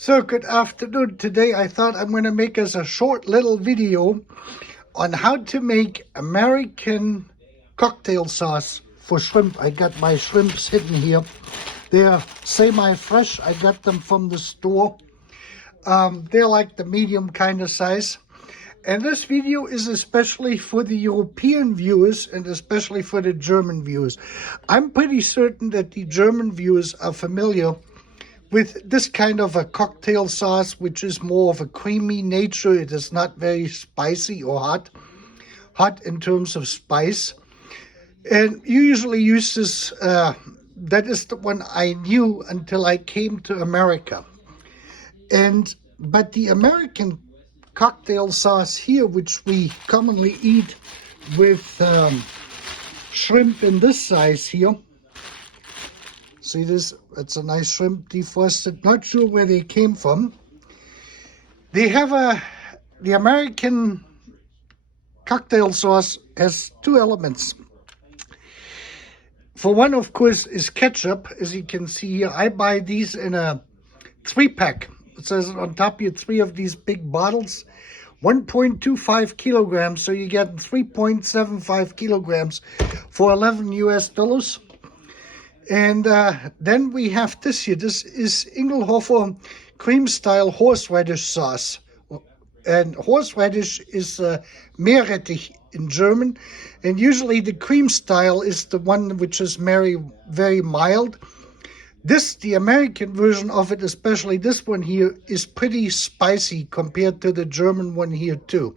So good afternoon. Today I thought I'm going to make us a short little video on how to make American cocktail sauce for shrimp. I got my shrimps hidden here. They're semi-fresh. I got them from the store. They're like the medium kind of size. And this video is especially for the European viewers and especially for the German viewers. I'm pretty certain that the German viewers are familiar with this kind of a cocktail sauce, which is more of a creamy nature. It is not very spicy or hot in terms of spice. And you usually use this, that is the one I knew until I came to America. But the American cocktail sauce here, which we commonly eat with shrimp in this size here. See this? It's a nice shrimp, defrosted. Not sure where they came from. They have the American cocktail sauce has two elements. For one, of course, is ketchup. As you can see here, I buy these in a 3-pack. It says on top here 3 of these big bottles, 1.25 kilograms. So you get 3.75 kilograms for $11 US. And then we have this here. This is Ingelhofer cream-style horseradish sauce. And horseradish is Meerrettich in German. And usually the cream style is the one which is very, very mild. The American version of it, especially this one here, is pretty spicy compared to the German one here too.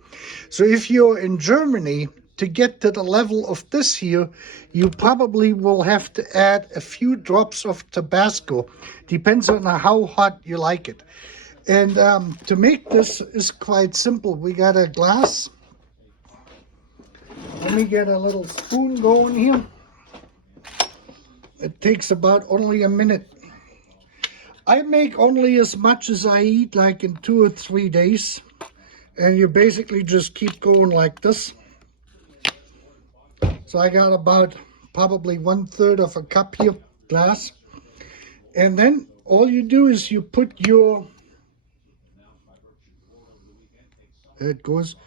So if you're in Germany, to get to the level of this here, you probably will have to add a few drops of Tabasco. Depends on how hot you like it. And to make this is quite simple. We got a glass. Let me get a little spoon going here. It takes about only a minute. I make only as much as I eat, like in 2 or 3 days. And you basically just keep going like this. So I got about probably 1/3 of a cup here, glass. And then all you do is you put your, there it goes,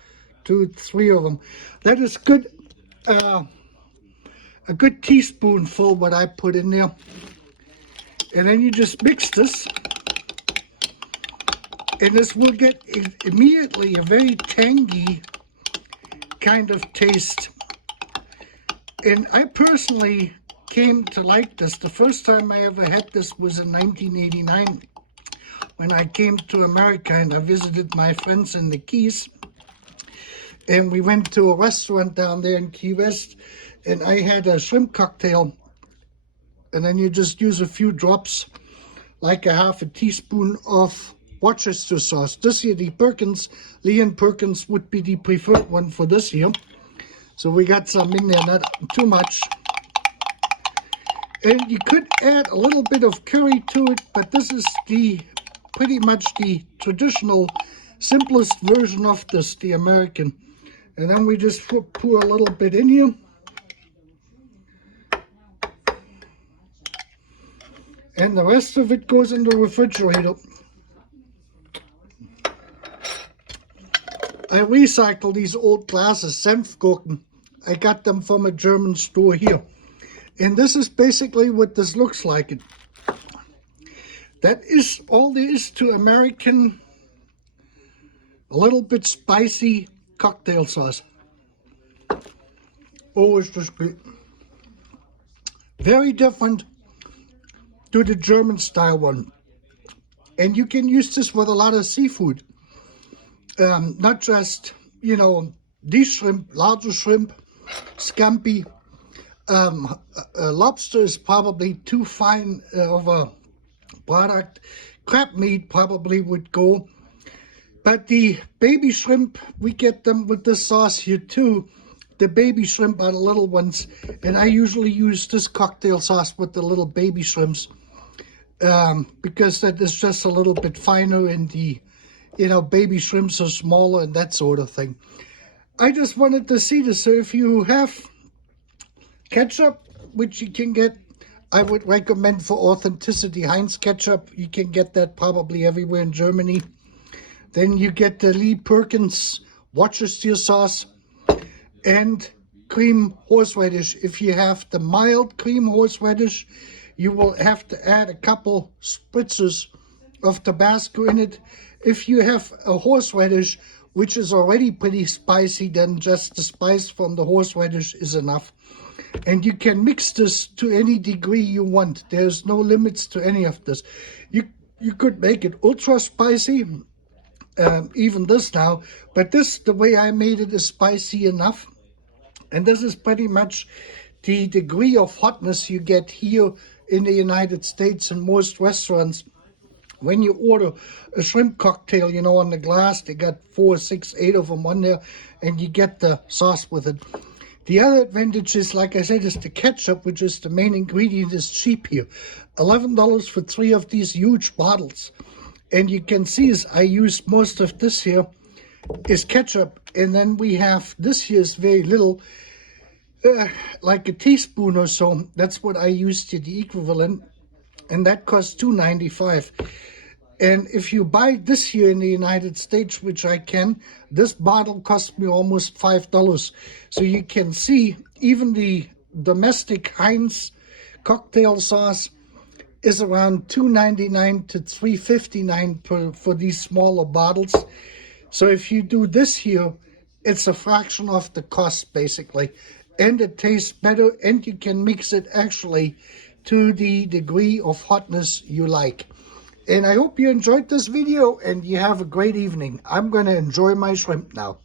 2, 3 of them. That is good, a good teaspoonful what I put in there. And then you just mix this. And this will get immediately a very tangy kind of taste. And I personally came to like this. The first time I ever had this was in 1989 when I came to America and I visited my friends in the Keys. And we went to a restaurant down there in Key West and I had a shrimp cocktail. And then you just use a few drops, like a half a teaspoon of Worcester sauce. This here, the Perkins, Leon Perkins would be the preferred one for this here. So we got some in there, not too much. And you could add a little bit of curry to it, but this is pretty much the traditional, simplest version of this, the American. And then we just pour a little bit in here. And the rest of it goes in the refrigerator. I recycle these old glasses, Senfgurken. I got them from a German store here. And this is basically what this looks like. That is all there is to American, a little bit spicy cocktail sauce. Oh, it's just great. Very different to the German style one. And you can use this with a lot of seafood. Not just, you know, these shrimp, larger shrimp, scampi. Lobster is probably too fine of a product. Crab meat probably would go. But the baby shrimp, we get them with this sauce here too. The baby shrimp are the little ones. And I usually use this cocktail sauce with the little baby shrimps. Because that is just a little bit finer and the, you know, baby shrimps are smaller and that sort of thing. I just wanted to see this. So if you have ketchup, which you can get I would recommend for authenticity Heinz ketchup. You can get that probably everywhere in Germany. Then you get the Lee Perkins Worcestershire sauce and cream horseradish. If you have the mild cream horseradish, you will have to add a couple spritzes of Tabasco in it. If you have a horseradish, which is already pretty spicy, then just the spice from the horseradish is enough. And you can mix this to any degree you want. There's no limits to any of this. You could make it ultra spicy, even this now, but this, the way I made it, is spicy enough. And this is pretty much the degree of hotness you get here in the United States in most restaurants. When you order a shrimp cocktail, you know, on the glass, they got 4, 6, 8 of them on there, and you get the sauce with it. The other advantage is, like I said, is the ketchup, which is the main ingredient, is cheap here. $11 for 3 of these huge bottles. And you can see is I used most of this here is ketchup. And then we have this here is very little, like a teaspoon or so. That's what I used to the equivalent. And that costs $2.95. And if you buy this here in the United States, which I can, this bottle cost me almost $5. So you can see even the domestic Heinz cocktail sauce is around $2.99 to $3.59 for these smaller bottles. So if you do this here, it's a fraction of the cost basically. And it tastes better, and you can mix it actually to the degree of hotness you like. And I hope you enjoyed this video and you have a great evening. I'm going to enjoy my shrimp now.